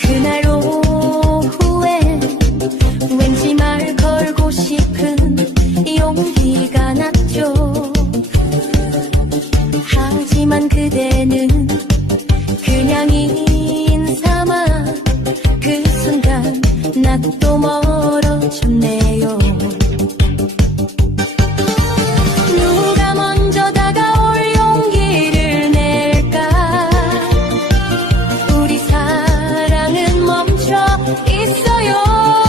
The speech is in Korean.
그날 오후에 왠지 말 걸고 싶은 용기가 났죠. 하지만 그대는 그냥 인사만 그 순간 나도 멀 있어요.